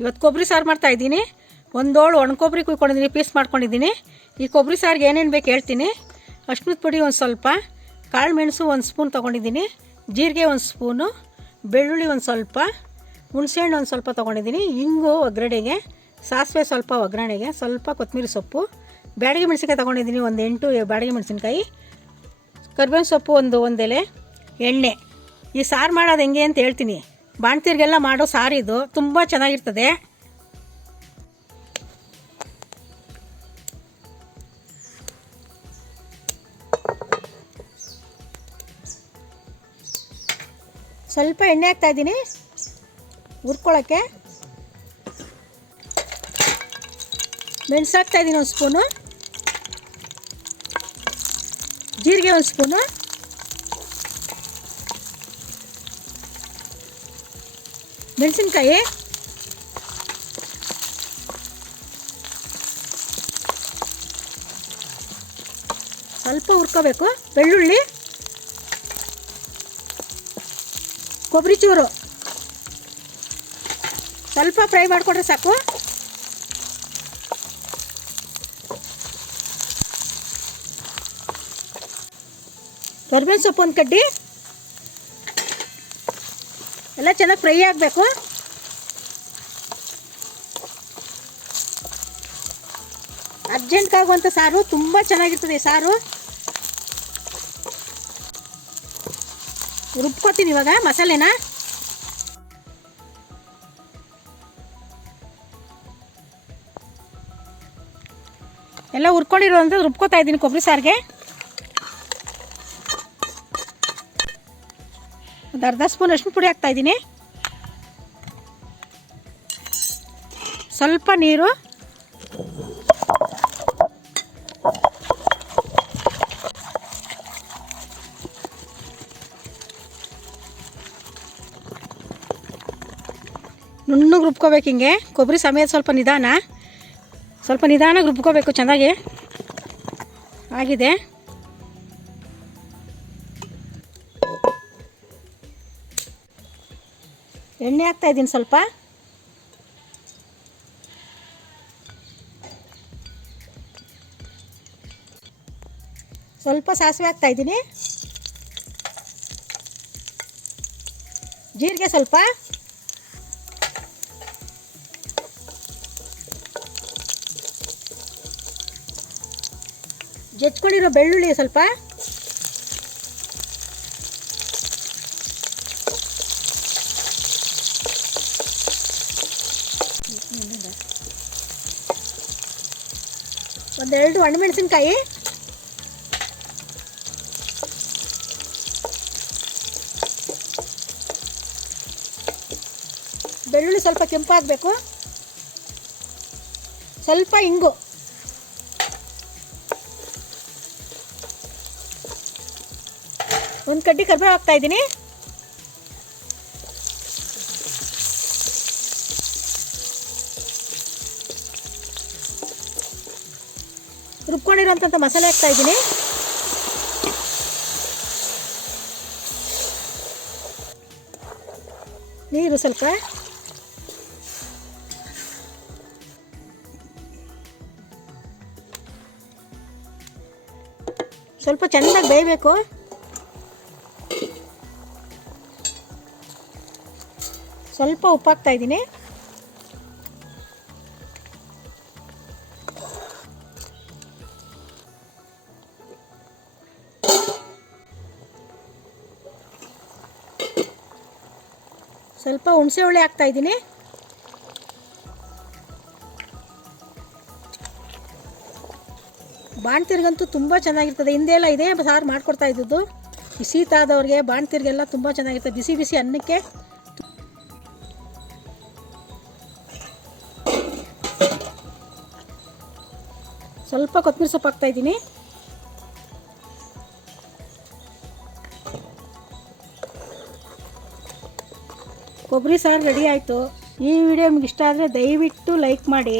ಇವತ್ತು ಕೊಬ್ಬರಿ ಸಾರು ಮಾಡ್ತಾಯಿದ್ದೀನಿ. ಒಂದೋಳು ಒಣ ಕೊಬ್ಬರಿ ಕುಯ್ಕೊಂಡಿದ್ದೀನಿ, ಪೀಸ್ ಮಾಡ್ಕೊಂಡಿದ್ದೀನಿ. ಈ ಕೊಬ್ಬರಿ ಸಾರಿಗೆ ಏನೇನು ಬೇಕು ಹೇಳ್ತೀನಿ. ಅರ್ಶಿನದ ಪುಡಿ ಒಂದು ಸ್ವಲ್ಪ, ಕಾಳು ಮೆಣಸು ಒಂದು ಸ್ಪೂನ್ ತೊಗೊಂಡಿದ್ದೀನಿ, ಜೀರಿಗೆ ಒಂದು ಸ್ಪೂನು, ಬೆಳ್ಳುಳ್ಳಿ ಒಂದು ಸ್ವಲ್ಪ, ಹುಣಸೆಹಣ್ಣು ಒಂದು ಸ್ವಲ್ಪ ತೊಗೊಂಡಿದ್ದೀನಿ, ಇಂಗು ಒಗ್ಗರಣೆಗೆ, ಸಾಸಿವೆ ಸ್ವಲ್ಪ ಒಗ್ಗರಣೆಗೆ, ಸ್ವಲ್ಪ ಕೊತ್ತಂಬರಿ ಸೊಪ್ಪು, ಬ್ಯಾಡಗಿ ಮೆಣಸಿನ್ಕಾಯಿ ತೊಗೊಂಡಿದ್ದೀನಿ ಒಂದು 8 ಬ್ಯಾಡಗಿ ಮೆಣಸಿನ್ಕಾಯಿ, ಕರಿಬೇವಿನ ಸೊಪ್ಪು ಒಂದು ಎಲೆ, ಎಣ್ಣೆ. ಈ ಸಾರು ಮಾಡೋದು ಹೆಂಗೆ ಅಂತ ಹೇಳ್ತೀನಿ. ಬಾಣ್ತೀರಿಗೆಲ್ಲ ಮಾಡೋ ಸಾರು ಇದು, ತುಂಬ ಚೆನ್ನಾಗಿರ್ತದೆ. ಸ್ವಲ್ಪ ಎಣ್ಣೆ ಹಾಕ್ತಾಯಿದ್ದೀನಿ ಹುರ್ಕೊಳ್ಳೋಕ್ಕೆ. ಮೆಣಸು ಹಾಕ್ತಾಯಿದ್ದೀನಿ ಒಂದು ಸ್ಪೂನು, ಜೀರಿಗೆ ಒಂದು ಸ್ಪೂನು, ಮೆಣಸಿನ್ಕಾಯಿ, ಸ್ವಲ್ಪ ಹುರ್ಕೋಬೇಕು, ಬೆಳ್ಳುಳ್ಳಿ, ಕೊಬ್ಬರಿ ಚೂರು ಸ್ವಲ್ಪ ಫ್ರೈ ಮಾಡಿಕೊಂಡ್ರೆ ಸಾಕು. ಕರಿಬೇವಿನ ಸೊಪ್ಪು ಒಂದು ಕಡ್ಡಿ, ಎಲ್ಲ ಚೆನ್ನಾಗಿ ಫ್ರೈ ಆಗಬೇಕು. ಅರ್ಜೆಂಟ್ಗಾಗುವಂಥ ಸಾರು, ತುಂಬ ಚೆನ್ನಾಗಿರ್ತದೆ ಈ ಸಾರು. ರುಬ್ಕೊತೀನಿ ಇವಾಗ ಮಸಾಲೆನ. ಎಲ್ಲ ಹುರ್ಕೊಂಡಿರೋಂಥ ರುಬ್ಕೊತಾ ಇದ್ದೀನಿ ಕೊಬ್ಬರಿ ಸಾರಿಗೆ. ಒಂದು ಅರ್ಧ ಸ್ಪೂನ್ ಅರಿಶಿನ ಪುಡಿ ಹಾಕ್ತಾಯಿದ್ದೀನಿ, ಸ್ವಲ್ಪ ನೀರು, ನುಣ್ಣಗೆ ರುಬ್ಕೋಬೇಕು. ಹಿಂಗೆ ಕೊಬ್ಬರಿ ಸಮೇತ ಸ್ವಲ್ಪ ನಿಧಾನಾಗಿ ರುಬ್ಕೋಬೇಕು. ಚೆನ್ನಾಗಿ ಆಗಿದೆ. ಎಣ್ಣೆ ಹಾಕ್ತಾಯಿದ್ದೀನಿ ಸ್ವಲ್ಪ, ಸ್ವಲ್ಪ ಸಾಸಿವೆ ಹಾಕ್ತಾಯಿದ್ದೀನಿ, ಜೀರಿಗೆ ಸ್ವಲ್ಪ, ಜಜ್ಕೊಂಡಿರೋ ಬೆಳ್ಳುಳ್ಳಿ ಸ್ವಲ್ಪ, ಒಂದೆರಡು ಒಣಮೆಣಸಿನ್ಕಾಯಿ, ಬೆಳ್ಳುಳ್ಳಿ ಸ್ವಲ್ಪ ಕೆಂಪಾಗಬೇಕು, ಸ್ವಲ್ಪ ಇಂಗು, ಒಂದು ಕಡ್ಡಿ ಕರಿಬೇವು ಹಾಕ್ತಾಯಿದ್ದೀನಿ, ರುಬ್ಕೊಂಡಿರೋಂಥ ಮಸಾಲೆ ಹಾಕ್ತಾಯಿದ್ದೀನಿ, ನೀರು ಸ್ವಲ್ಪ, ಸ್ವಲ್ಪ ಚೆನ್ನಾಗಿ ಬೇಯಬೇಕು. ಸ್ವಲ್ಪ ಉಪ್ಪು ಹಾಕ್ತಾಯಿದ್ದೀನಿ, ಸ್ವಲ್ಪ ಹುಣಸೆ ಹುಳಿ ಹಾಕ್ತಾಯಿದ್ದೀನಿ, ಬಾಣ್ತಿರ್ಗಂತೂ ತುಂಬ ಚೆನ್ನಾಗಿರ್ತದೆ. ಹಿಂದೆಲ್ಲ ಇದೇ ಸಾರು ಮಾಡಿಕೊಡ್ತಾ ಇದ್ದದ್ದು. ಈ ಶೀತ ಆದವ್ರಿಗೆ ಬಾಣ್ತಿರ್ಗೆಲ್ಲ ತುಂಬ ಚೆನ್ನಾಗಿರ್ತದೆ. ಬಿಸಿ ಬಿಸಿ ಅನ್ನಕ್ಕೆ ಸ್ವಲ್ಪ ಕೊತ್ತಂಬರಿ ಸೊಪ್ಪು ಹಾಕ್ತಾಯಿದ್ದೀನಿ, ಕೊಬ್ಬರಿ ಸಾರು ರೆಡಿ ಆಯಿತು. ಈ ವಿಡಿಯೋ ನಿಮ್ಗೆ ಇಷ್ಟ ಆದರೆ ದಯವಿಟ್ಟು ಲೈಕ್ ಮಾಡಿ.